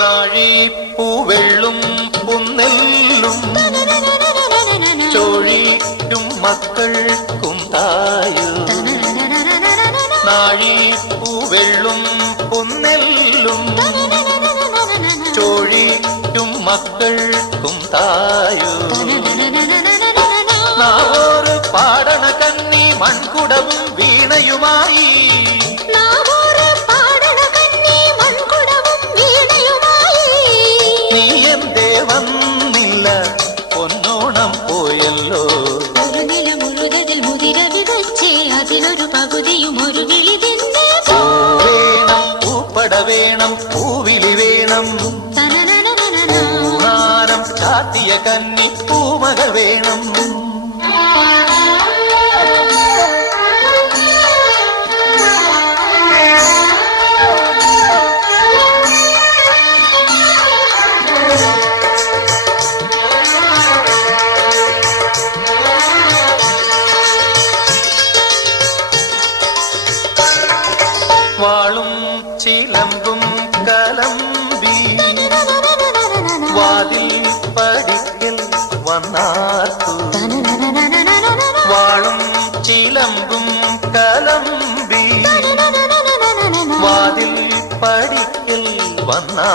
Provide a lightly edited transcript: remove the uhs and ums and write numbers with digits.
നാഴിപ്പൂവെള്ളും പുന്നെല്ലും ചോഴിക്കും മക്കൾക്കും തായു. നാഴിപ്പൂവെള്ളും പുന്നെല്ലും ചോഴിക്കും മക്കൾക്കും തായു. നാവോറ് പാടണ കന്നി മൺകുടവും വീണയുമായി നീ എന്തേ വന്നില്ല പൊന്നോണം പോയല്ലോ. ഒരു നില മുഴുകതിൽ മുതിര വിതച്ചേ അതിലൊരു പകുതിയും ഒരു വിളി തിന്ന്. വേണം പൂപ്പട വേണം പൂവിളി വേണം പൂഹാരം ചാത്തിയ കന്നി പൂമകൾ വേണം. വാളും ചിലമ്പും കലമ്പി വാതിൽ പടിക്കൽ വന്നാർത്തു. വാളും ചിലമ്പും കലമ്പി വാതിൽ പടിക്കൽ വന്നാ